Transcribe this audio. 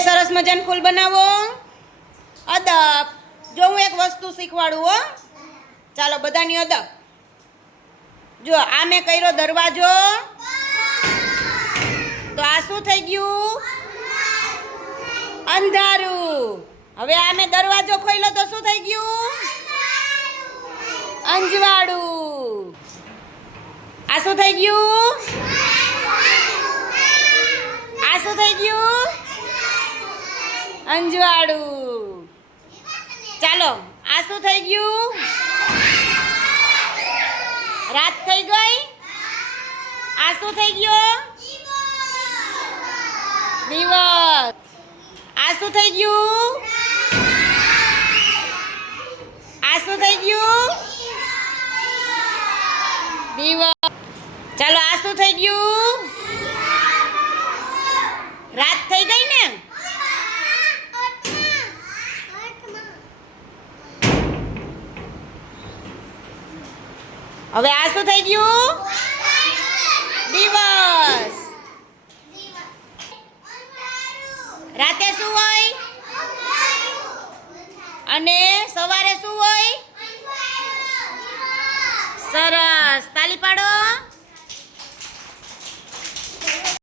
સરસ મજાનું ફૂલ બનાવો. અદબ. જો હું એક વસ્તુ શીખવાડું હો. ચાલો, બધાની અદબ. જો, આ મેં કર્યો દરવાજો. તો આ શું થઈ ગયું? અંધારું. હવે આ મેં દરવાજો ખોલ્યો તો શું થઈ ગયું? અંજવાળું. આ શું થઈ ગયું? આ શું થઈ ગયું? અંજવાળું. ચાલો, આ શું થઈ ગયું? રાત થઈ ગઈ? આ શું થઈ ગયો? દિવસ. આ શું થઈ ગયું? આ શું થઈ ગયું? દિવસ. ચાલો, આ શું થઈ ગયું? હવે આ શું થઈ ગયું? દિવસ. રાતે શું હોય? અને સવારે શું હોય? સરસ. તાલી પાડો.